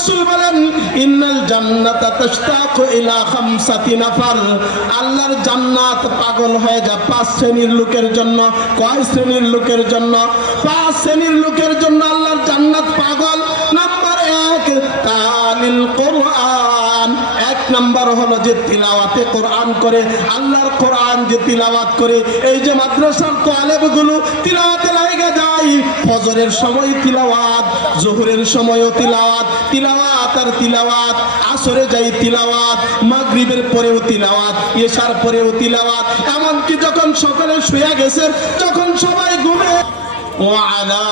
রাসূল বলেন ইন্নাল জান্নাতা তাশতাকু ইলা খামসাতি নাফার, আল্লাহর জান্নাত পাগল হয়ে যায় 5 শ্রেণীর লোকের জন্য। কয় শ্রেণীর লোকের জন্য? 5 শ্রেণীর লোকের জন্য আল্লাহর জান্নাত পাগল। নাম্বার 1 তালিল কোরআন, 1 নাম্বার হলো যে তিলাওয়াতে কোরআন করে, আল্লাহর কোরআন যে তিলাওয়াত করে। এই যে মাদ্রাসার তালেবগুলো তিলাওয়াতে লাগা যায়, ফজরের সময় তিলাওয়াত, জোহরের সময়ও তিলাওয়াত, তিলাওয়াত আর তিলাওয়াত, আসরে যাই তিলাওয়াত, মাগরিবের পরেও তিলাওয়াত, ইশার পরেও তিলাওয়াত, এমনকি যখন সকালে শুয়ে গেছে, যখন সবাই ঘুমে وعلى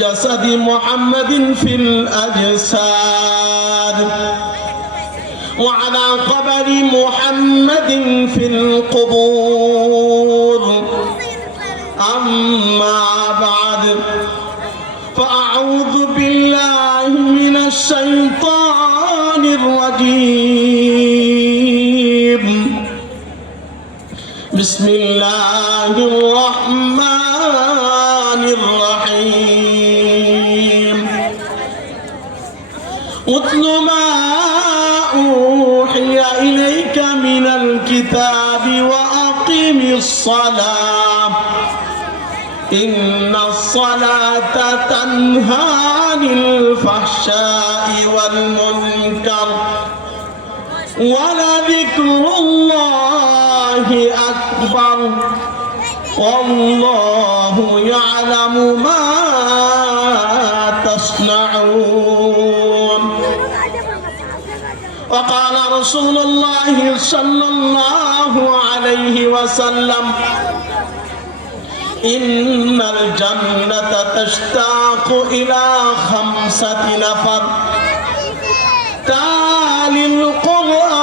جسد محمد في الأجساد وعلى قبر محمد في القبور أما بعد فأعوذ بالله من الشيطان الرجيم بسم الله الرحمن الرحيم اتل ما أوحي إليك من الكتاب وأقم الصلاة إن الصلاة تنهى عن الفحشاء والمنكر ولذكر الله أكبر والله يعلم ما تصنعون. وقال رسول الله صلى الله عليه وسلم إن الجنة تشتاق إلى 5 نفر تالي القرآن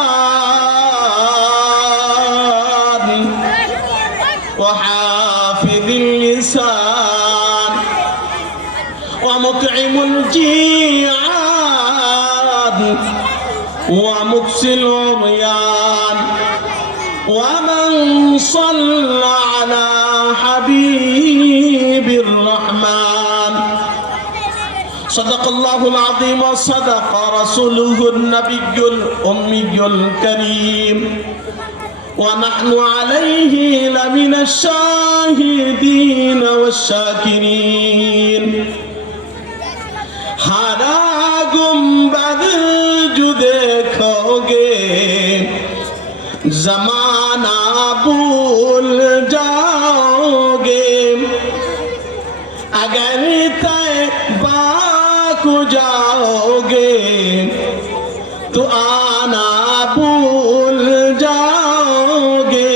وحافظ اللسان ومطعم الجيعان ومكسي العميان ومن صلى على حبيب الرحمن. صدق الله العظيم وصدق رسوله النبي الأمي الكريم ونحن عليه لمن الشاهدين والشاكرين. हरा गुंबद जो देखोगे जमाना भूल जाओगे, अगर तैबा को जाओगे तो आना भूल जाओगे.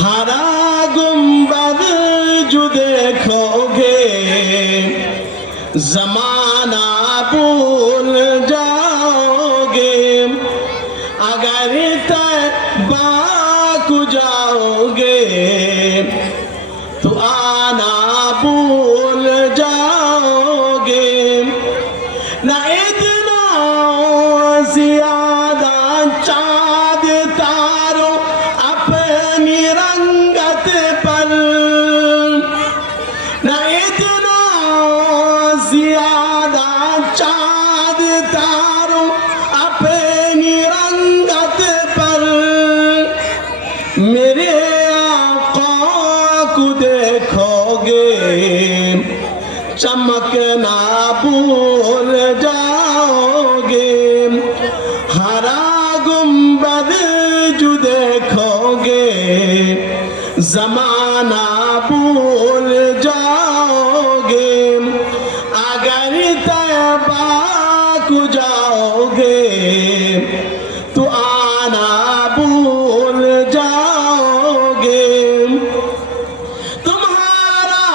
हरा गुंबद जो देखोगे जमाना भूल जाओगे, अगर तैबा को जाओगे तो आना भूल जाओगे. ना इतना ज्यादा चाँद तारों अपनी रंगत पर, ना इतना ज्यादा चाँद तारों अपनी रंगत पर, मेरे आका को देखोगे चमकना भूल जाओगे. हरा गुंबद जो देखोगे जमाना भूल जाओगे, अगर तैबा को जाओगे तो आना भूल जाओगे. तुम्हारा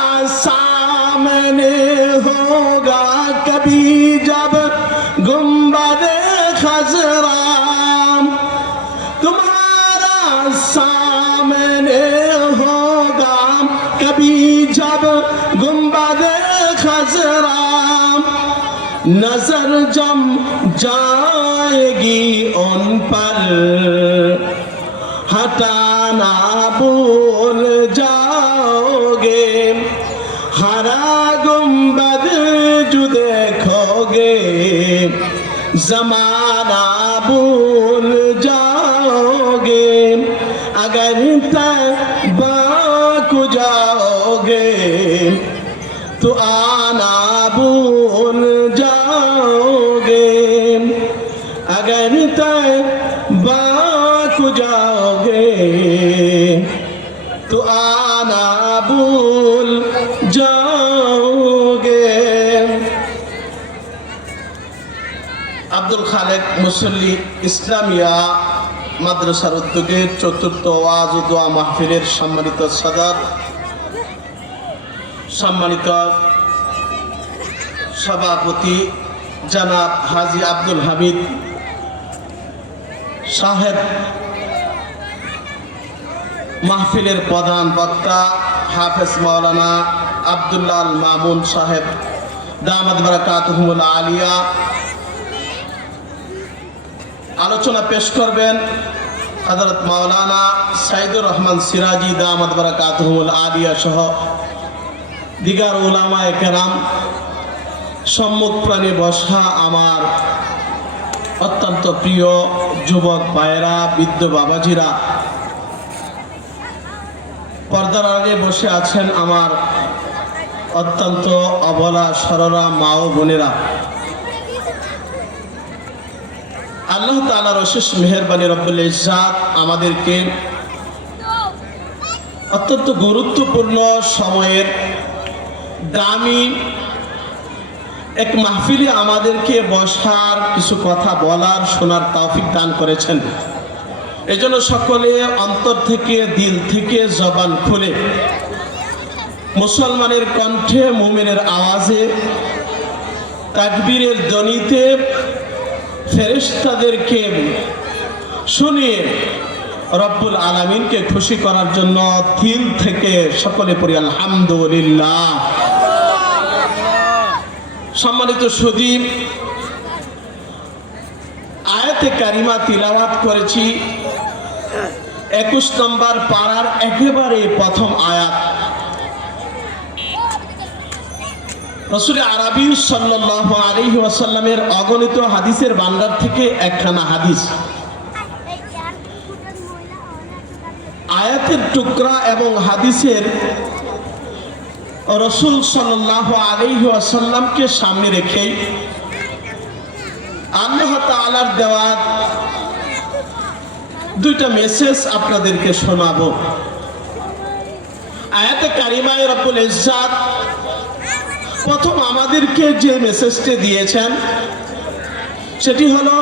सामने होगा कभी जब गुंबद खजरा, तुम्हारा सामने होगा कभी जब गुंबद खजरा, नजर जम जाएगी उन पर हटाना भूल जाओगे. हरा गुंबद जो देखोगे जमाना भूल जाओगे अगर तौबा को जाओगे तो आना भूल जाओगे अगर तौबा को जाओगे तो आना भूल जाओगे। আব্দুল খালেক মুসল্লি ইসলামিয়া মাদ্রাসার উদ্যোগে চতুর্থ ওয়াজ ও দোয়া মাহফিলের সম্মানিত সদর, সম্মানিত সভাপতি জনাব হাজী আব্দুল হামিদ সাহেব, মাহফিলের প্রধান বক্তা হাফেজ মাওলানা আব্দুল্লাহ আল মামুন সাহেব দামাত বারাকাতুহুল আলিয়া, আলোচনা পেশ করবেন হযরত মাওলানা সাইদুর রহমান সিরাজি দামাত বারাকাতুহুল আলিয়া সহ দিগার উলামায়ে কেরাম। সম্মুখ প্রাণী বসা আমার অত্যন্ত প্রিয় যুবক ভাইয়েরা, বৃদ্ধ বাবাজিরা, পর্দার আগে বসে আছেন আমার অত্যন্ত অবলা সরলা মা ও বোনেরা। আল্লাহ তাআলার অশেষ মেহেরবানি রব্বুল ইজ্জাত আমাদেরকে অত্যন্ত গুরুত্বপূর্ণ সময়ের দামি এক মাহফিলে আমাদেরকে বসার, কিছু কথা বলার, শোনার তৌফিক দান করেছেন। এজন্য সকলে অন্তর থেকে, দিল থেকে, জবান খুলে মুসলমানের কণ্ঠে, মুমিনের আওয়াজে, তাকবীরের ধ্বনিতে ফেরেশতাদেরকে শুনিয়ে রব্বুল আলামিনকে খুশি করার জন্য দিল থেকে সকলে পড়ি আলহামদুলিল্লাহ। সম্মানিত সুধী, আয়াতে কারিমা তিলাওয়াত করেছি 21 নম্বর পারার একেবারে প্রথম আয়াত। রাসূল আরবী সাল্লাল্লাহু আলাইহি ওয়াসাল্লামের অগণিত হাদিসের ভান্ডার থেকে একখানা হাদিস, আয়াতের টুকরা এবং হাদিসের রাসূল সাল্লাল্লাহু আলাইহি ওয়াসাল্লামকে সামনে রেখেই আল্লাহ তাআলার দেওয়া দুইটা মেসেজ আপনাদেরকে শোনাবো। আয়াতে কারিমায় রব্বুল ইজ্জাত প্রথম আমাদেরকে যে মেসেজটি দিয়েছেন সেটি হলো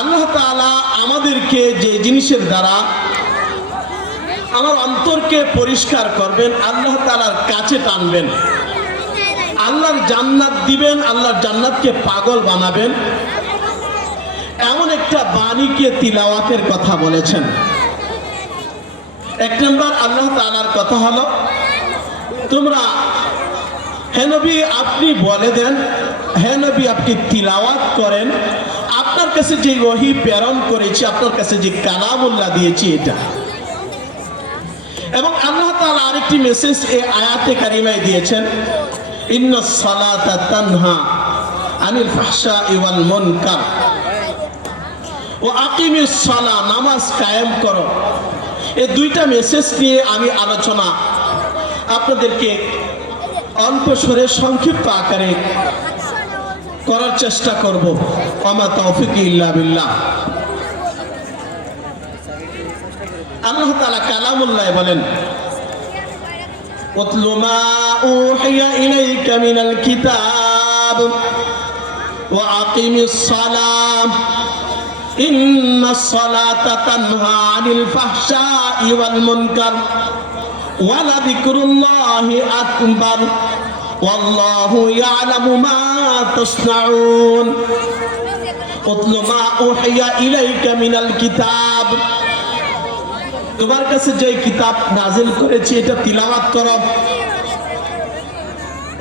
আল্লাহ তাআলা আমাদেরকে যে জিনিসের দ্বারা আমার অন্তরকে পরিষ্কার করবেন, আল্লাহ তাআলার কাছে টানবেন, আল্লাহর জান্নাত দিবেন, আল্লাহর জান্নাতকে পাগল বানাবেন, এমন একটা বাণীকে তিলাওয়াতের কথা বলেছেন। এক নম্বর আল্লাহ তাআলার কথা হলো, তোমরা হে নবী আপনি বলে দেন, হে নবী আপনি তিলাওয়াত করেন, আপনার কাছে যে ওহী প্রেরণ করেছি, আপনার কাছে যে কালামুল্লাহ দিয়েছি এটা। এবং আল্লাহ তাআলা আরেকটি মেসেজ এই আয়াতে কারিমায় দিয়েছেন, ইন্নাস সালাতা তানহা আনিল ফাহশাই ওয়াল মুনকার ও আকিমিস সালাহ, নামাজ কায়েম করো। এই দুইটা মেসেজ নিয়ে আমি আলোচনা আপনাদেরকে অল্প স্বরে সংক্ষিপ্ত আকারে করার চেষ্টা করব। ওমা তাওফিকি ইল্লা বিল্লাহ। আল্লাহ তাআলা কালামুল্লাহ বলেন, উতলু মা উহিয়া ইলাইকা মিনাল কিতাব ওয়া আকিমিস সালাহ ইন্নাস সালাতা তানহা আনিল ফাহশাই ওয়াল মুনকার ওয়া লাযিকরুল্লাহি আকবার ওয়াল্লাহু ইয়ালামু মা তাসনাউন। উতলু মা উহিয়া ইলাইকা মিনাল কিতাব, তোমার কাছে যে কিতাব নাজিল করেছি এটা তিলাওয়াত করো।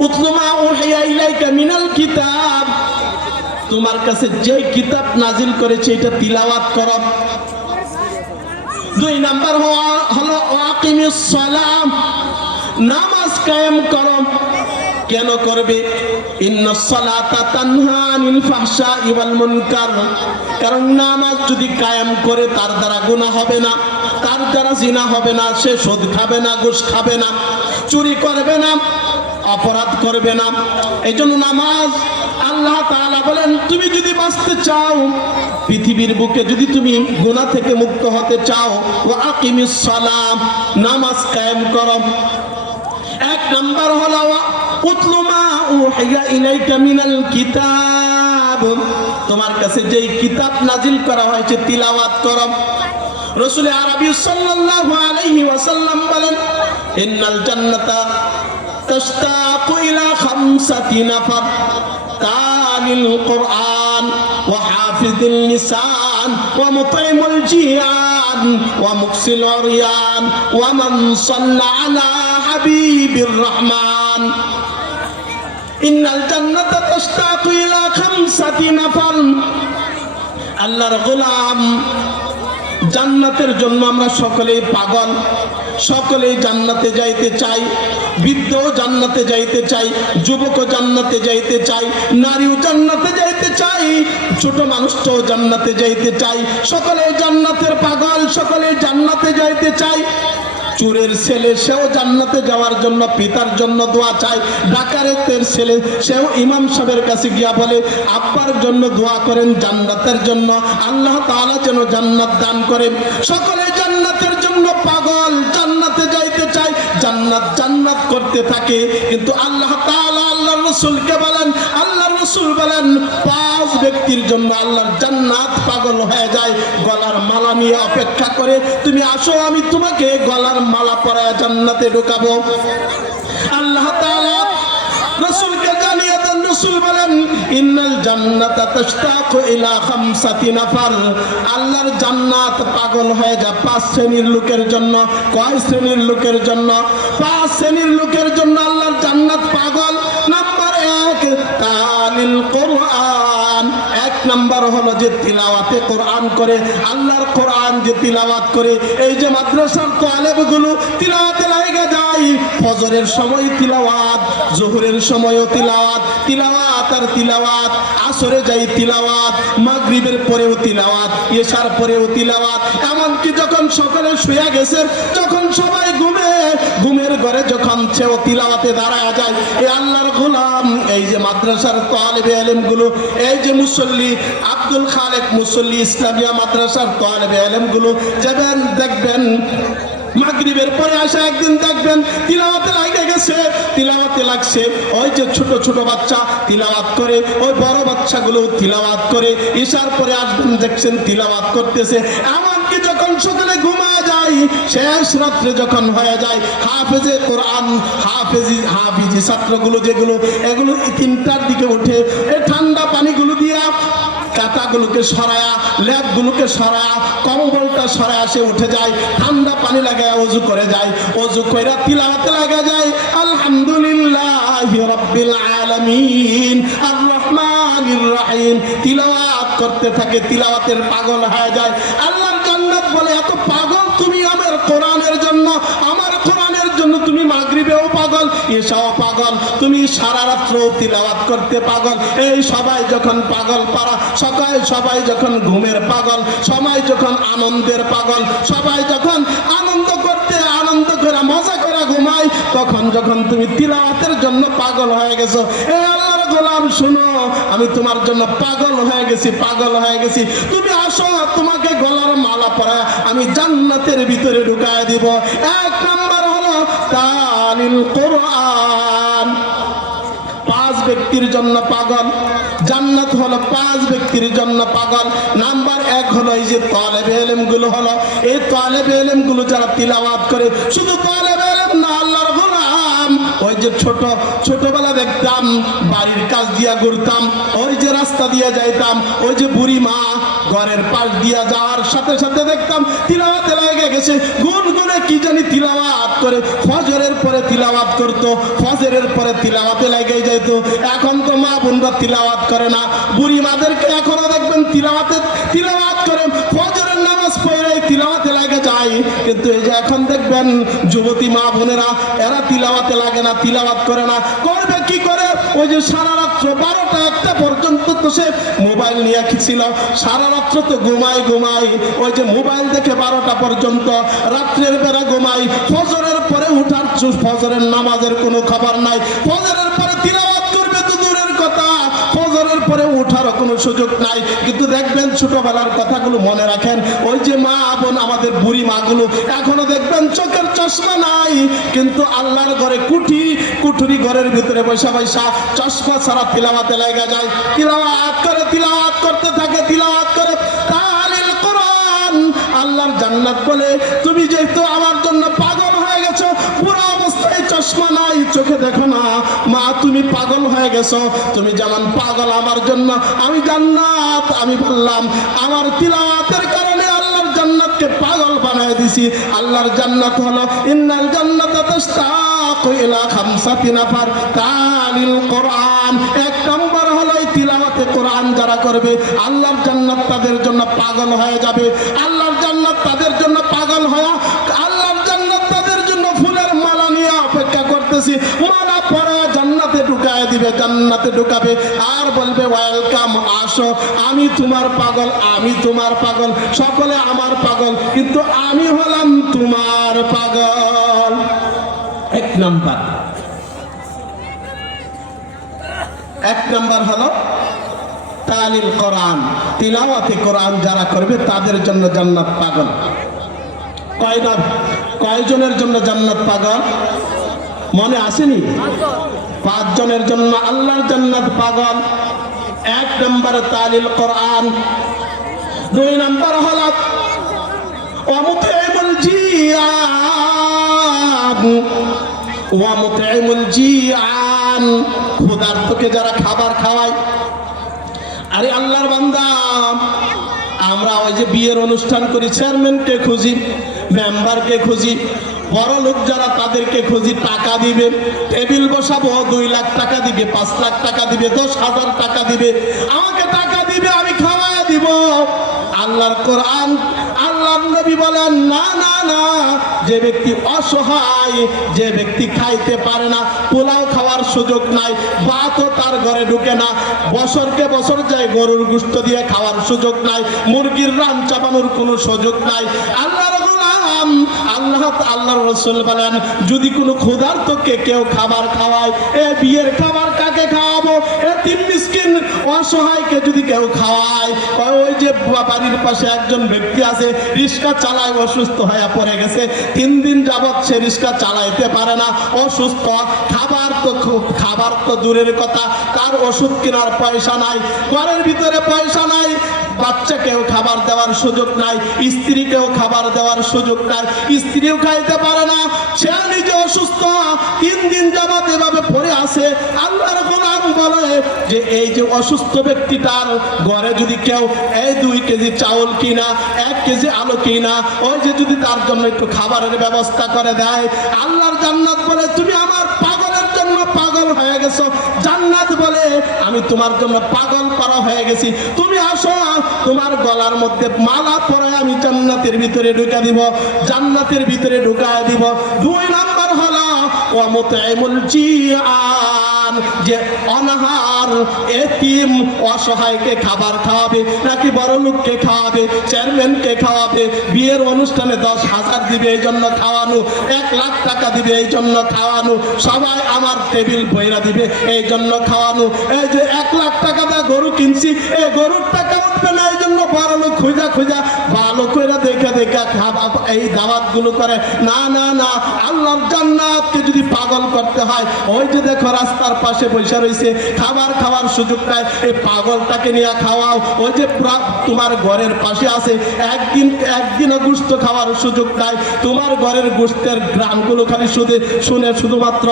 উতলু মা উহিয়া ইলাইকা মিনাল কিতাব, তোমার কাছে যে কিতাব নাজিল করেছি এটা তিলাওয়াত করো। দুই নাম্বার হলো আকিমিস সালাম, নামাজ কায়েম করো। কেন করবে? ইন্নাস সালাতা তানহা আনিল ফাহশাই ওয়াল মুনকার, কারণ নামাজ যদি কায়েম করে তার দ্বারা গুনাহ হবে না, তার দ্বারা জিনা হবে না, সে সুদ খাবে না, ঘুষ খাবে না, চুরি করবে না, অপরাধ করবে না। এইজন্য নামাজ, আল্লাহ তাআলা বলেন তুমি যদি বাঁচতে চাও, পৃথিবীর বুকে যদি তুমি গুনাহ থেকে মুক্ত হতে চাও, ওয়া আকিমিস সালাম, নামাজ কায়েম করো। এক নাম্বার হলো উতলু মা উহিয়া ইলাইকা মিনাল কিতাব, তোমার কাছে যেই কিতাব নাজিল করা হয়েছে তিলাওয়াত করো। রাসূল আরবী সাল্লাল্লাহু আলাইহি ওয়াসাল্লাম বলেন ইন্নাল জান্নাতা তাশতাকু ইলা খামসাতি নাফার কালিল কুরআন ওয়া হাফিযুল লিসান ওয়া মুতঈমুল জিয়ান ওয়া মুকসিল উরয়ান ওয়া মান সাল্লা আলা হাবিবির রহমান। ইন্নাল জান্নাতা তাশতাকু ইলা খামসাতি নাফার, আল্লাহর গোলাম, জান্নাতের জন্য আমরা সকলেই পাগল, সকলেই জান্নাতে যাইতে চাই। বৃদ্ধও জান্নাতে যাইতে চাই, যুবকও জান্নাতে যাইতে চাই, নারীও জান্নাতে যাইতে চাই, ছোট মানুষটাও জান্নাতে যাইতে চাই। সকলে জান্নাতের পাগল, সকলে জান্নাতে যাইতে চাই। চোরের ছেলে সেও জান্নাতে যাওয়ার জন্য পিতার জন্য দোয়া চায়। ডাকাতের ছেলে সেও ইমাম সাহেবের কাছে গিয়া বলে আব্বার জন্য দোয়া করেন জান্নাতের জন্য, আল্লাহ তাআলা যেন জান্নাত দান করেন। সকলে জান্নাতের জন্য পাগল, জান্নাতে যাইতে চায়, জান্নাত জান্নাত করতে থাকে। কিন্তু আল্লাহ তাআলা আল্লাহর রাসূলকে বলেন, আল্লাহর রাসূল বলেন 5 ব্যক্তির জন্য আল্লাহর জান্নাত পাগল হয়ে যায়, গলার মালা নিয়ে অপেক্ষা করে, তুমি আসো আমি তোমাকে গলার মালা পরায় জান্নাতে ঢুকাবো। আল্লাহ তাআলা রাসূলকে জানিয়ে দেন, রাসূল বলেন ইন্নাল জান্নাতা তাশতাকু ইলা খামসাতি নাফার, আল্লাহর জান্নাত পাগল হয়ে যায় 5 শ্রেণীর লোকের জন্য। কয় শ্রেণীর লোকের জন্য? 5 শ্রেণীর লোকের জন্য আল্লাহর জান্নাত পাগল। নাম্বার 1 তালিল কোরআন, 1 নাম্বার হলো যে তিলাওয়াতে কোরআন করে, আল্লাহর কোরআন যে তিলাওয়াত করে। এই যে মাদ্রাসার তালেবগুলো তিলাওয়াতে লাগা যায়, ফজরের সময় তিলাওয়াত, যোহরের সময়ও তিলাওয়াত, তিলাওয়াত আর তিলাওয়াত, আসরে যাই তিলাওয়াত, মাগরিবের পরেও তিলাওয়াত, ইশার পরেও তিলাওয়াত। এমনকি যখন সকালে শুয়ে গেছে, যখন সবাই ঘুমের ঘরে যখন সেও তিলাওয়াতে দাঁড়ায় যায়। এই আল্লাহর গোলাম, এই যে মাদ্রাসার তালেবে ইলমগুলো, এই যে মুসল্লি আব্দুল খালেক মুসল্লি ইসলামিয়া মাদ্রাসার তালেবে ইলমগুলো যাবেন, দেখবেন মাগরিবের পরে আসা একদিন দেখবেন তিলাওয়াতে লাগে গেছে, তিলাওয়াতে লাগছে। ওই যে ছোট ছোট বাচ্চা তিলাওয়াত করে, ওই বড় বাচ্চাগুলো তিলাওয়াত করে, ইশার পরে আসবেন দেখছেন তিলাওয়াত করতেছে। এমনকি যখন সকালে ঘুমায় যায়, শেষ রাত্রে যখন হয়ে যায়, হাফেজে কোরআন, হাফিজি ছাত্রগুলো যেগুলো, এগুলো 3টার দিকে উঠে এই ঠান্ডা পানিগুলো দিয়া কাটাগুলোকে সরায়া, লেপগুলোকে সরায়া, কম্বলটা সরায়া সে উঠে যায়, ঠান্ডা পানি লাগায় ওযু করে যায়, ওযু কইরা তিলাওয়াতে লাগা যায় আলহামদুলিল্লাহি রাব্বিল আলামিন আর রহমানির রহিম, তিলাওয়াত করতে থাকে, তিলাওয়াতের পাগল হয়ে যায়। আল্লাহর জান্নাত বলে এত পাগল তুমি আমার কোরআনের জন্য, আমার কোরআনের জন্য তুমি মাগরিবেও পাগল, এশাও পাগল, তুমি সারা রাত্র তিলাওয়াত করতে পাগল। এই সবাই যখন পাগল পারা, সবাই যখন ঘুমের পাগল, সবাই যখন আনন্দের পাগল, সবাই যখন আনন্দ করে মজা করে ঘুমায়, তখন যখন তুমি তিলাওয়াতের জন্য পাগল হয়ে গেছো, এই আল্লাহর গোলাম শুনো, আমি তোমার জন্য পাগল হয়ে গেছি, পাগল হয়ে গেছি, তুমি আসো, তোমাকে গলার মালা পরায় আমি জান্নাতের ভিতরে ঢুকায় দিব। 1 নাম্বার হলো তালিল কোরআন, 5 ব্যক্তির জন্য পাগল, জান্নাত হলো 5 ব্যক্তির জন্য পাগল। নাম্বার 1 হলো এই যে তালেবে ইলমগুলো হলো, এই তালেবে ইলমগুলো যারা তিলাওয়াত করে, শুধু তালেবে ইলম না, আল্লাহর গোলাম। ওই যে ছোটবেলা দেখতাম বাড়ির কাজ দিয়া ঘুরতাম, ওই যে রাস্তা দিয়ে যাইতাম, ওই যে বুড়ি মা ঘরের পাশ দিয়া যাওয়ার সাথে সাথে দেখতাম তিলাওয়াতে লেগে গেছে, গুনগুনে কি জানি তিলাওয়াত করে, ফজরের পরে তিলাওয়াত করতো, ফজরের পরে তিলাওয়াতে লেগে যাইতো। এখন তো মা বোনরা তিলাওয়াত করে না, বুড়ি মাদেরকে এখনো দেখবেন তিলাওয়াত করে, ফজরের নামাজ পড়ে তিলাওয়াতে লাগে যায়। কিন্তু এই যে এখন দেখবেন যুবতী মা বোনেরা, এরা তিলাওয়াতে লাগে না, তিলাওয়াত করে না, করবে কি করে? ওই যে সারা রাত্র 12টা 1টা পর্যন্ত তো সে মোবাইল নিয়ে ছিল, সারা রাত্র তো ঘুমাই ওই যে মোবাইল দেখে 12টা পর্যন্ত, রাত্রের বেলা ঘুমাই, ফজরের পরে উঠার ফজরের নামাজের কোনো খবর নাই, ফজরের পরে তিলাওয়াত করবে তো দূরের কথা, ফজরের পরে উঠারও কোনো সুযোগ নাই। কিন্তু দেখবেন ছোটবেলার কথাগুলো মনে রাখেন, ওই যে মা বোন আমাদের বুড়ি মাগুলো এখনো দেখবেন চোখের চশমা নাই, কিন্তু আল্লাহর ঘরে কুঠুরি ঘরের ভিতরে বৈশা চশমা ছাড়া তিলাওয়াতে লেগে যায়, তিলাওয়াত করতে থাকে, তিলাওয়াত করে তালিল কোরআন। আল্লাহর জান্নাত বলে তুমি যেহেতু আমার জন্য পাগল হয়ে গেছো, পুরো অবস্থায় চশমা নাই, চোখে দেখো না, মা তুমি পাগল হয়ে গেছো, তুমি যেমন পাগল আমার জন্য, আমি জান্নাত, আমি বললাম আমার তিলাওয়াতের কারণে আল্লাহর জান্নাতকে পাগল বানায় দিছি। আল্লাহর জান্নাত হলো ইন্নাল জান্নাতা তাশতাকু ইলা খামসাতি নাফার তালিল কোরআন। এক নম্বর হলো এই তিলাওয়াতে কোরআন যারা করবে আল্লাহর জান্নাত তাদের জন্য পাগল হয়ে যাবে। আল্লাহর জান্নাত তাদের জন্য পাগল হওয়া, আল্লাহর জান্নাত তাদের জন্য ফুলের মালা নিয়ে অপেক্ষা করতেছি, মালা পরে জান্নাতে ঢুকায় দিবে, জান্নাতে ঢুকাবে আর বলবে ওয়েলকাম, আসো, আমি তোমার পাগল, আমি তোমার পাগল, সকলে আমার পাগল, কিন্তু আমি হলাম তোমার পাগল। এক নাম্বার হলো তালিল কোরআন, তিলাওয়াতে কোরআন যারা করবে তাদের জন্য জান্নাত পাগল। কয়জনের জন্য জান্নাত পাগল মনে আসেনি? 5 জনের জন্য আল্লাহর জান্নাত পাগল। 1 নম্বর তালিল কোরআন, 2 নম্বর হলো ওয়ামুতঈমুল জিয়ান, ক্ষুধার্তকে যারা খাবার খাওয়ায়। আরে আল্লাহর বান্দা, আমরা ওই যে বিয়ের অনুষ্ঠান করি, চেয়ারম্যানকে খুঁজি, মেম্বারকে খুঁজি, বড় লোক যারা তাদেরকে খুঁজি, টাকা দিবে, টেবিল বসাবো, 2 লাখ টাকা দিবে, 5 লাখ টাকা দিবে, 10,000 টাকা দিবে, আমাকে টাকা দিবে, আমি খাওয়ায় দিব। আল্লাহর কোরআন, আল্লাহর নবী বলেন না না না, যে ব্যক্তি অসহায়, যে ব্যক্তি খাইতে পারে না, পোলাও খাওয়ার সুযোগ নাই, ভাতও তার ঘরে ঢুকে না, বছরকে বছর যায় গরুর গোশত দিয়ে খাওয়ার সুযোগ নাই, মুরগির রান চাপানোর কোনো সুযোগ নাই, আল্লাহর গোলাম, আল্লাহর রাসূল বলেন যদি কোনো ক্ষুধার্তকে কেউ খাবার খাওয়ায়, এ বিয়ের খাবার কাকে খাওয়াবো? এতিম মিসকিন অসহায়কে যদি কেউ খাওয়ায়, ওই যে বাড়ির পাশে একজন ব্যক্তি আছে, রিক্সা চালায়, অসুস্থ হয়ে পড়ে গেছে, 3 দিন যাবৎ সে রিক্সা চালাইতে পারে না, অসুস্থ, খাবার তো দূরের কথা, তার ওষুধ কেনার পয়সা নাই, ঘরের ভিতরে পয়সা নাই, বাচ্চাকেও খাবার দেওয়ার সুযোগ নাই, স্ত্রীকেও খাবার দেওয়ার সুযোগ নাই, স্ত্রীও খাইতে পারে না, সে নিজে অসুস্থ, 3 দিন যাবৎ এভাবে পড়ে আছে। আল্লাহর গোলাম বলে যে এই যে অসুস্থ ব্যক্তিটার ঘরে যদি কেউ এই 2 কেজি চাউল কিনা, 1 কেজি আলু কিনা, ওই যে যদি তার জন্য একটু খাবারের ব্যবস্থা করে দেয়, আল্লাহর জান্নাত বলে তুমি আমার পাগলের জন্য পাগল হয়ে গেছো, জান্নাত বলে আমি তোমার জন্য পাগল করা হয়ে গেছি, তুমি আসো, তোমার গলার মধ্যে মালা পরে আমি জান্নাতের ভিতরে ঢুকা দিব, জান্নাতের ভিতরে ঢুকায় দিব। 2 নাম্বার হলো ওয়ামুতঈমুল জিয়ান, যে অনাহার, এতিম, অসহায়কে খাবার খাওয়াবে, নাকি বড় লোককে খাওয়াবে, চেয়ারম্যানকে খাওয়াবে, বিয়ের অনুষ্ঠানে 10,000 দিবে এই জন্য খাওয়ানো, 1 লাখ টাকা দিবে এই জন্য খাওয়ানো, সবাই আমার টেবিল বইরা দিবে এই জন্য খাওয়ানো, এই যে 1 লাখ টাকা দিয়ে গরু কিনছি, এই গরুর টাকা উঠবে না এই জন্য বড় লোক খুঁজা ভালো করে দেখে এই দাওয়াত গুলো করে। না না না, আল্লাহর জান্নাতকে যদি পাগল করতে হয়, ওই যে দেখো রাস্তার পাশে বসে রয়েছে, খাবার খাওয়ার সুযোগ নাই, এই পাগলটাকে নিয়ে খাওয়াও। ওই যে তোমার ঘরের পাশে আছে, একদিনও গোশত খাওয়ার সুযোগ নাই, তোমার ঘরের গোশতের গ্রামগুলো খালি শুনে শুধুমাত্র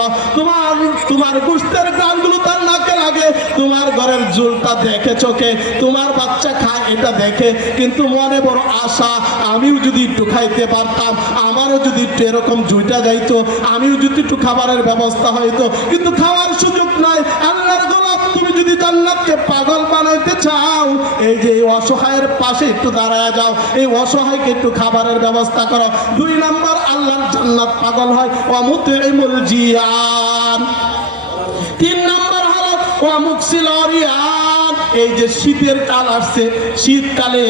তোমার গোশতের গ্রামগুলো তার নাকে লাগে, তোমার ঘরের ঝোলটা দেখে চোখে, তোমার বাচ্চা খায় এটা দেখে, কিন্তু মনে বড় আশা আমিও যদি একটু খাইতে পারতাম, আমারও যদি একটু এরকম জুইটা যাইতো, আমিও যদি একটু খাবারের ব্যবস্থা হইতো, কিন্তু খাওয়ার সুযোগ নাই। আল্লাহর গোলাম, তুমি যদি জান্নাতকে পাগল বানাইতে চাও, এই যে অসহায়ের পাশে একটু দাঁড়ায় যাও, এই অসহায়কে একটু খাবারের ব্যবস্থা করো। 2 নাম্বার আল্লাহর জান্নাত পাগল হয় ওয়ামুতঈমুল জিয়ান। 3 নাম্বার হলো এই যে শীতের কাল আসছে, শীতকালে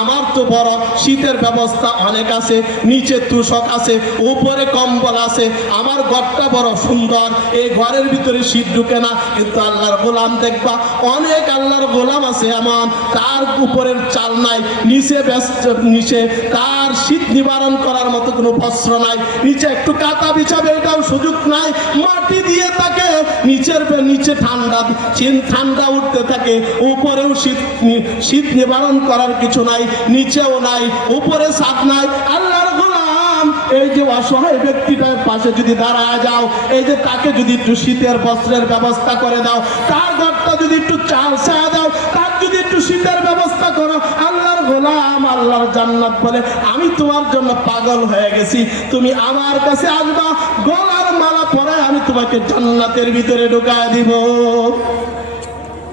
আমার তো বড় শীতের ব্যবস্থা অনেক আছে, নিচে তুষক আছে, উপরে কম্বল আছে, আমার ঘরটা বড় সুন্দর, এই ঘরের ভিতরে শীত ঢুকে না। কিন্তু আল্লাহর গোলাম দেখবা অনেক আল্লাহর গোলাম আছে এমন, তার উপরের চাল নাই, নিচে তার শীত নিবারণ করার মতো কোনো বস্ত্র নাই, নিচে একটু কাঁথা বিছাবে এটাও সুযোগ নাই, মাটি দিয়ে তাকে নিচে ঠান্ডা উঠতে থাকে, উপরেও শীত নিবারণ করার কিছু নাই, নিচেও নাই, উপরে ছাদ নাই। আল্লাহর গোলাম এই যে অসহায় ব্যক্তিটার পাশে যদি দাঁড়ায় যাও, এই যে তাকে যদি একটু শীতের বস্ত্রের ব্যবস্থা করে দাও, তার ঘরটা যদি একটু চাল ছায়া দাও, তার যদি একটু শীতের ব্যবস্থা করো, আল্লাহর গোলাম আল্লাহর জান্নাত বলে আমি তোমার জন্য পাগল হয়ে গেছি, তুমি আমার কাছে আসবা, গলার মালা পরে আমি তোমাকে জান্নাতের ভিতরে ঢুকায় দিব।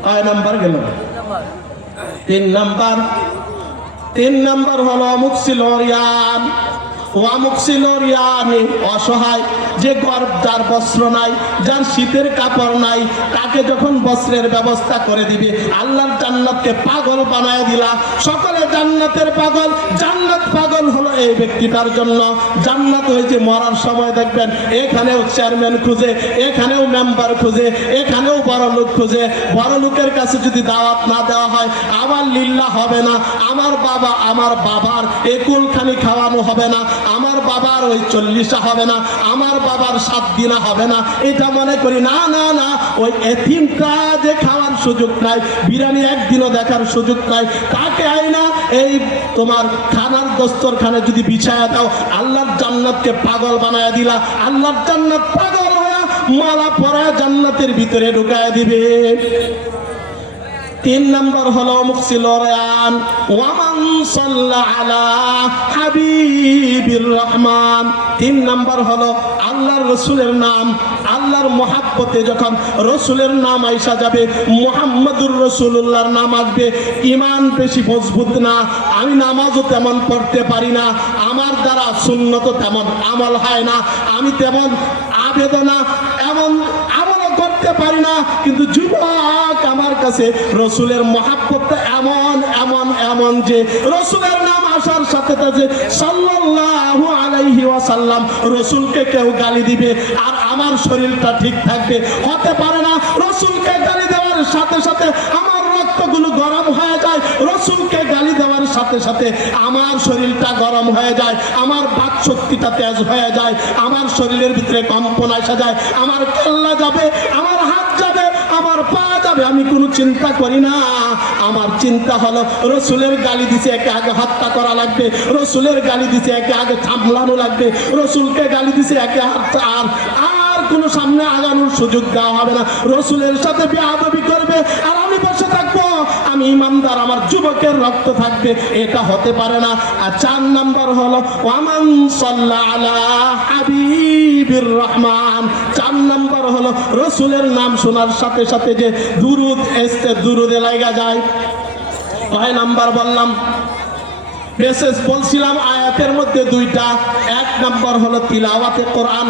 কয় নাম্বার গেল? 3 নাম্বার। 3 নাম্বার হলো মুকসিলরিয়ান। অসহায়, যে যার বস্ত্র নাই, যার শীতের কাপড় নাই, তাকে যখন বস্ত্রের ব্যবস্থা করে দিবে, আল্লাহর জান্নাতকে পাগল বানায় দিলা। সকলে জান্নাতের পাগল, জান্নাত পাগল হলো এই ব্যক্তিটার জন্য। জান্নাত হয়েছে মরার সময় দেখবেন এখানেও চেয়ারম্যান খুঁজে, এখানেও মেম্বার খুঁজে, এখানেও বড় লোক খুঁজে। বড় লোকের কাছে যদি দাওয়াত না দেওয়া হয়, আমার লিল্লাহ হবে না, আমার বাবার একুলখানি খাওয়ানো হবে না, আমার বাবার ওই 40 হবে না, আমার বাবার 7 দিনা হবে না। এটা মনে করি না, ওই এতিমটা যে খাওয়ার সুযোগ নাই, বিরিয়ানি একদিনও দেখার সুযোগ নাই, তাকে আইনা এই তোমার খানার দস্তরখানে যদি বিছায়া দাও, আল্লাহর জান্নাতকে পাগল বানায় দিলা। আল্লাহর জান্নাত পাগল হয়ে মালা পরায় জান্নাতের ভিতরে ঢুকায় দিবে। 3 নম্বর হলো মুকসিলরিয়ান। ওয়ামান সাল্লা আলা হাবিবির রহমান। 3 নম্বর হলো আল্লাহর রসুলের নাম, আল্লাহর মহাব্বতে যখন রসুলের নাম আইসা যাবে, মুহাম্মাদুর রাসূলুল্লাহর নাম আসবে, ইমান বেশি মজবুত না, আমি নামাজও তেমন পড়তে পারি না, আমার দ্বারা সুন্নত তেমন আমল হয় না, আমি তেমন আবেদনা এমন আমলও করতে পারি না, কিন্তু যুবক আমার কাছে রসুলের মহাব্বতটা এমন যে রসুলের নাম আসার সাথে সাথে সাল্লাল্লাহু আলাইহি ওয়াসাল্লাম রসুলকে কেউ গালি দিবে আর আমার শরীরটা ঠিক থাকবে, হতে পারে না। রসুলকে গালি দেওয়ার সাথে সাথে আমার রক্তগুলো গরম হয়ে যায়, রসুলকে গালি দেওয়ার সাথে সাথে আমার শরীরটা গরম হয়ে যায়, আমার বাক শক্তিটা তেজ হয়ে যায়, আমার শরীরের ভিতরে কম্পন আসা যায়, আমার কেল্লা যাবে, আমার হাত যাবে, আমার পা যাবে, আমি কোনো চিন্তা করি না। আমার চিন্তা হলো রসুলের গালি দিছে, একে আগে হত্যা করা লাগবে, রসুলের গালি দিছে একে আগে থামলানো লাগবে, রসুলকে গালি দিছে একে আর কোনো সামনে আগানোর সুযোগ দেওয়া হবে না। রসুলের সাথে বেয়াদবি করবে আর আমি বসে থাকবো, আমি ইমানদার, আমার যুবকের রক্ত থাকবে, এটা হতে পারে না। আর 4 নম্বর হলো ওয়ামান সাল্লা আলা হাবিবির রহমান। 4 নম্বর হলো রসুলের নাম শোনার সাথে সাথে যে দুরুদ এসতে দুরুদে লাগা যায়। কয় নাম্বার বললাম? মেসেজ বলছিলাম আয়াতের মধ্যে 2টা। 1 নম্বর হলো তিলাওয়াতে কোরআন,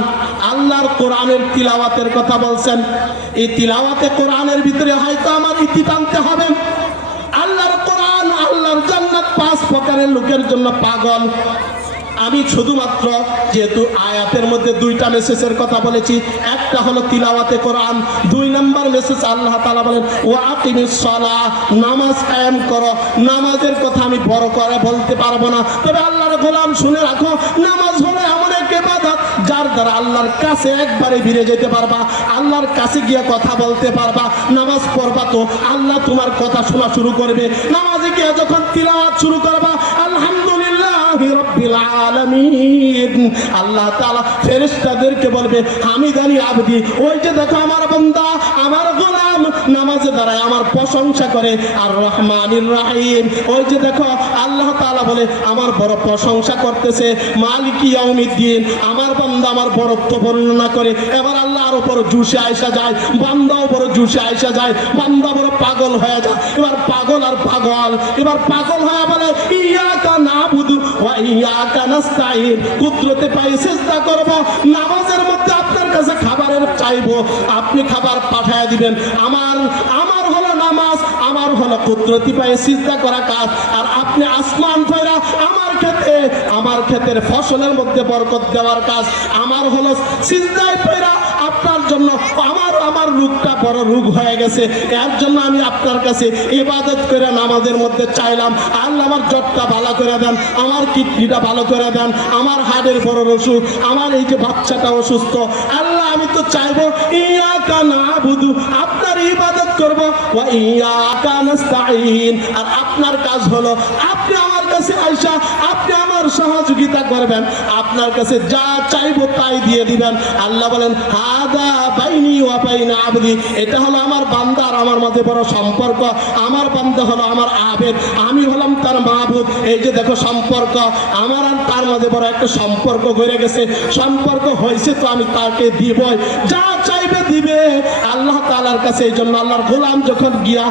আল্লাহর কোরআনের তিলাওয়াতের কথা বলছেন। এই তিলাওয়াতে কোরআনের ভিতরে হয়তো আমার ইতি টানতে হবে। আল্লাহর কোরআন, আল্লাহর জান্নাত 5 প্রকারের লোকের জন্য পাগল। আমি শুধুমাত্র যেহেতু আয়াতের মধ্যে 2টা মেসেজের কথা বলেছি, একটা হলো তিলাওয়াতে কোরআন, 2 নম্বর মেসেজ আল্লাহ তাআলা বলেন ওয়া আকিমিস সালাহ, নামাজ কায়েম করো। নামাজের কথা আমি বড় করে বলতে পারবো না, তবে আল্লাহর গোলাম শুনে রাখো, নামাজ হলো এমন এক ইবাদত যার দ্বারা আল্লাহর কাছে একবারে ফিরে যেতে পারবা, আল্লাহর কাছে গিয়ে কথা বলতে পারবা। নামাজ পড়বা তো আল্লাহ তোমার কথা শোনা শুরু করবে। নামাজে গিয়ে যখন তিলাওয়াত শুরু করবা, আলহামদুলিল্লাহি রাব্বিল আলামিন, আল্লাহ তাআলা ফেরেশতাদেরকে বলবে হামিদানি আবদি, ওই যে দেখো আমার বান্দা, আমার গোলাম নামাজে দাঁড়ায় আমার প্রশংসা করে। আর রহমানির রহিম, ওই যে দেখো আল্লাহ তাআলা বলে আমার বড় প্রশংসা করতেছে। মালিকি ইয়াউমিদ্দিন, আমার বান্দা আমার বড়ত্ব বর্ণনা করে। এবার আল্লাহ আরো বড় জুসে আইসা যায়, বান্দাও বড় জুসে আইসা যায়, বান্দা বড় পাগল হয়ে যায়। এবার পাগল আর পাগল, এবার পাগল হয়ে বলে ইয়াকা নাবুদু ওয়া ইয়াকা নাস্তাইন, কুদরতে পাই সিজদা করব, নামাজের মধ্যে আপনার কাছে খাবারের চাইবো, আপনি খাবার পাঠায় দিবেন। আমার হলো নামাজ, আমার হলো কুদরতি পায়ে সিজদা করা কাজ। আর আপনি আসমান ফেরা আমার ক্ষেতের ফসলের মধ্যে বরকত দেওয়ার কাজ। আমার হলো সিজদায় ফেরা আপনার জন্য আমার রোগটা বড় রোগ হয়ে গেছে, এর জন্য আমি আপনার কাছে ইবাদত করে নামাজের মধ্যে চাইলাম, আল্লাহ আমার জ্বরটা ভালো করে দেন, আমার কিডনিটা ভালো করে দেন, আমার হাড়ের বড় অসুখ, আমার এই যে বাচ্চাটা অসুস্থ, আল্লাহ আমি তো চাইবো ইয়াকা নাবুদু, আপনার ইবাদত করব, ওয়া ইয়াকা নাস্তাঈন। আর আপনার কাজ হলো আপনি আমার কাছে আইসা আপনি আমার সহযোগিতা করবেন, আপনার কাছে যা চাইবো তাই দিয়ে দিবেন। আল্লাহ বলেন হাদা বাইনি ওয়া বাইনা আবদি, এটা হলো আমার বান্দা আর আমার মধ্যে বড় সম্পর্ক। আমার বান্দা হলো আমার আবেদ, আমি হলাম তার মাহবুদ। এই যে দেখো সম্পর্ক, আমার আর তার মধ্যে বড় একটা সম্পর্ক গড়ে গেছে। সম্পর্ক হয়েছে তো আমি তাকে দিবই, যা চাইবে দিবে আল্লাহ তাআলার কাছে। এই জন্য আল্লাহর গোলাম যখন গিয়া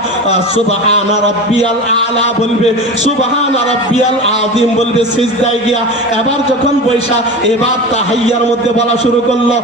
সুবহানা রাব্বিয়াল আলা বলবে, সুবহানা রাব্বিয়াল আযীম বলবে সিজদায় গিয়া, এবার যখন বৈশা এবার তাহিয়ার মধ্যে বলা শুরু করলো,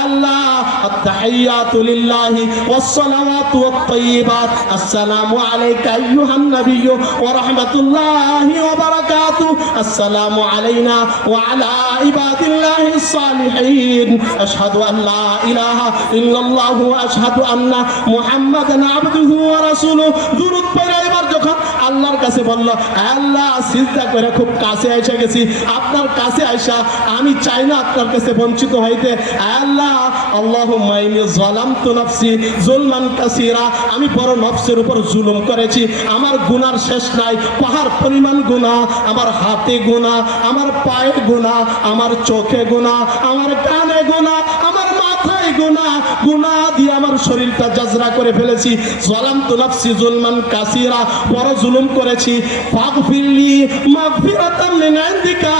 আল্লাহ আত-তাহিয়াতু লিল্লাহি ওয়াস-সালাওয়াতু ওয়াত-তাইয়্যিবাত, আসসালামু আলাইকা আইয়ুহান নাবিয়্যু ওয়া রাহমাতুল্লাহি ওয়া বারাকাতুহু, আসসালামু আলাইনা ওয়া আলা ইবাদিল্লাহিস সালিহিন, আশহাদু আন লা ইলাহা ইল্লাল্লাহু ওয়া আশহাদু আন্না মুহাম্মাদান আবদুহু ওয়া রাসূলুহু। দুরূদ পড়ে এবার যখন আল্লাহর কাছে বলল, আল্লাহ সিজদা করে খুব কাছে এসে গেছি, আপনার কাছে আইসা আমি চাই না আপনার কাছে বঞ্চিত হইতে। আল্লাহ আল্লাহুম্মা ইন্নী যালামতু নাফসি যুলমান কাসীরা, আমি বড় নফসের উপর জুলুম করেছি, আমার গুনার শেষ নাই, পাহাড় পরিমাণ গুনাহ, আমার হাতে গুনাহ, আমার পায়ে গুনাহ, আমার চোখে গুনাহ, আমার কানে গুনাহ, আমার মাথায় গুনাহ, গুনাহ দিয়ে আমার শরীরটা জাজরা করে ফেলেছি। যালামতু নাফসি যুলমান কাসীরা, বড় জুলুম করেছি। ফাগফিরলি মাগফিরাতাম মিন ইনদিকা,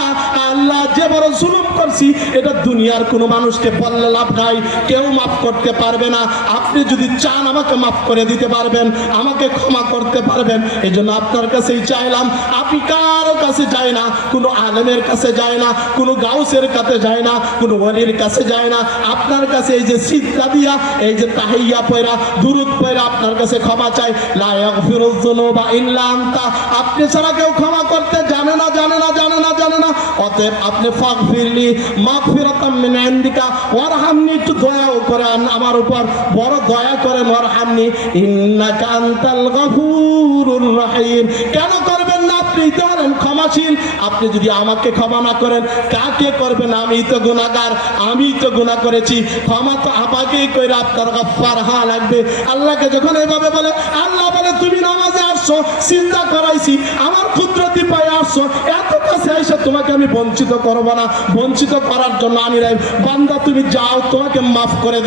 আল্লাহ যে বড় জুলুম করছি এটা দুনিয়ার কোনো মানুষকে বললে লাভ নাই, কেউ মাফ করতে পারবে না। আপনি যদি চান আমাকে মাফ করে দিতে পারবেন, আমাকে ক্ষমা করতে পারবেন। এই জন্য আপনার কাছেই চাইলাম। আপনি কারো কাছে যায় না, কোনো আলেমের কাছে যায় না, কোনো গাউসের কাছে যায় না, কোনো ওলির কাছে যায় না, আপনার কাছে এই যে সিজদা দিয়া, এই যে তাহিয়া পয়রা, দুরূদ পয়রা আপনার কাছে ক্ষমা চাই। লা ইয়াগফিরুয যুনুবা ইল্লা আনতা, আপনি ছাড়া কেউ ক্ষমা করতে জানে না। অতএব আপনি ফাগফিরলি মাগফিরাতাম মিন ইনদিকা ওয়ারহামনি, একটু দয়া করেন আমার উপর, বড় দয়া করেন। ওয়ারহামনি ইন্নাকা আনতাল গফুরুর রহিম, কেন করবেন না? আপনি তো হলেন ক্ষমাশীল। আপনি যদি আমাকে ক্ষমা না করেন কাকে করবেন? আমি তো গুনাহগার, আমি তো গুনাহ করেছি, ক্ষমা তো আমাকেই করে আপনার গফফার হা লাগবে। আল্লাহকে যখন এইভাবে বলে, আল্লাহ বলে তুমি নামাজে আসছো, সিজদা করাইছি, আমার কুদরতি পায়ে আসছো, এত কাছে এসে তোমাকে আমি বঞ্চিত করবো না। বঞ্চিত করার জন্য আমি নাই। বান্দা তুমি যাও, তোমাকে মাফ করে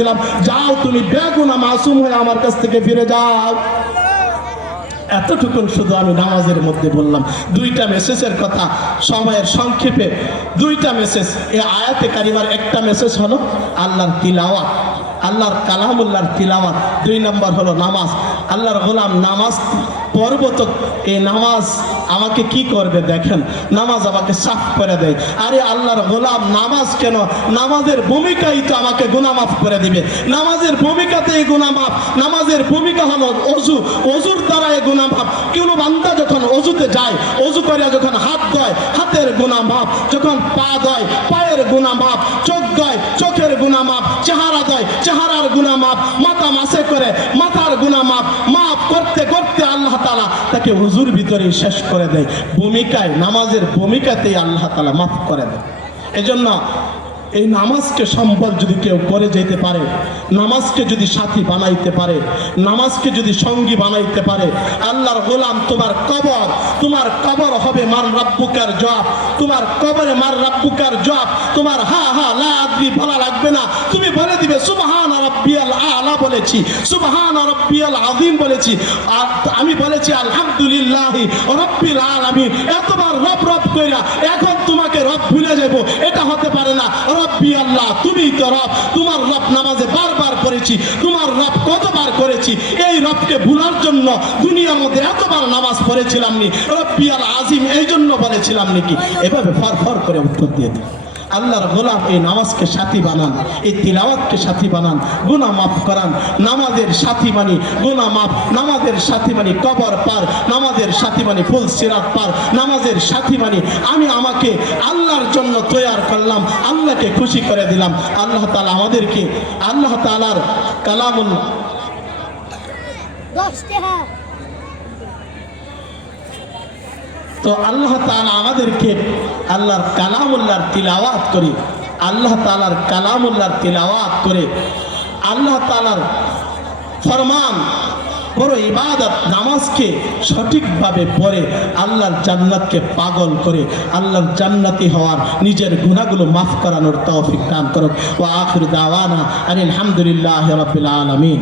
দিলাম, যাও তুমি বেগুনাহ মাসুম হয়ে আমার কাছ থেকে ফিরে যাও। এতটুকুন শুধু আমি নামাজের মধ্যে বললাম। দুইটা মেসেজের কথা, সময়ের সংক্ষেপে দুইটা মেসেজ। এই আয়াতে কারিমার একটা মেসেজ হলো আল্লাহর তিলাওয়াত, আল্লাহর কালামুল্লাহর তিলাওয়াত। 2 নম্বর হলো নামাজ। আল্লাহর গোলাম নামাজ পড়ব তো এই নামাজ আমাকে কি করবে দেখেন, নামাজ আমাকে সাফ করে দেয়। আরে আল্লাহর গোলাম নামাজ কেন? নামাজের ভূমিকাই তো আমাকে গুনাহ মাফ করে দিবে। নামাজের ভূমিকাতেই গুনাহ মাফ। নামাজের ভূমিকা হলো অজু, অজুর দ্বারা এই গুনাহ মাফ। কোনো বান্দা যখন অজুতে যায়, অজু করে যখন হাত ধোয়, হাতের গুনাহ মাফ। যখন পা ধোয়, পায়ের গুনাহ মাফ। চোখ ধোয়, চোখের গুনাহ মাফ। চেহারা ধোয়, চেহারার গুনাহ মাফ। মাথা মাসে করে, মাথার গুনাহ মাফ। মাফ করতে করতে আল্লাহ তাআলা তাকে হুজুর ভিতরে শেষ করে দেয়। ভূমিকায়, নামাজের ভূমিকাতেই আল্লাহ তাআলা মাফ করে দেয়। এজন্য এই নামাজকে সম্বল যদি কেউ করে যেতে পারে, নামাজকে যদি সাথী বানাইতে পারে, নামাজকে যদি সঙ্গী বানাইতে পারে, আল্লাহর গোলাম তোমার কবর হবে মার রাব্বুকার জবাব। তোমার কবরে মার রাব্বুকার জবাব। তোমার হা লা আদরি বলা লাগবে না, তুমি বলে দিবে সুবহানা রাব্বিয়াল আলা বলেছি, সুবহানা রাব্বিয়াল আযীম বলেছি, আর আমি বলেছি আলহামদুলিল্লাহি রাব্বিল আলামিন। এতবার রব কইরা এখন তোমাকে রব ভুলে যাব, এটা হতে পারে না। রব্বি আল্লাহ, তুমিই তো রব। তোমার রব নামাজে বারবার পড়েছি, তোমার রব কতবার করেছি। এই রবকে ভুলার জন্য দুনিয়ার মধ্যে এতবার নামাজ পড়েছিলাম নি? রব্বি আল আজিম এই জন্য বলেছিলাম নাকি? এভাবে ফর করে উত্তর দিয়ে দিই। আল্লাহর গোলাম এই নামাজকে সাথী বানান, এই তিলাওয়াতকে সাথী বানান, গুনাহ মাফ করান। নামাজের সাথী মানি গুনাহ মাফ, নামাজের সাথী মানি কবর পার, নামাজের সাথী মানি ফুল সিরাত পার, নামাজের সাথী মানি আমি আমাকে আল্লাহর জন্য তৈয়ার করলাম, আল্লাহকে খুশি করে দিলাম। আল্লাহ তাআলা আমাদেরকে আল্লাহ তাআলার কালামুল তো আল্লাহ তাআলা আমাদেরকে আল্লাহর কালামুল্লাহর তিলাওয়াত করে, আল্লাহ তাআলার কালামুল্লাহর তিলাওয়াত করে, আল্লাহ তাআলার ফরমান বড় ইবাদত নামাজকে সঠিকভাবে পড়ে আল্লাহর জান্নাতকে পাগল করে আল্লাহর জান্নাতি হওয়ার, নিজের গুনাহগুলো মাফ করানোর তৌফিক দান করুন। ওয়া আখির দাওয়ানা আলহামদুলিল্লাহি রাব্বিল আলামিন।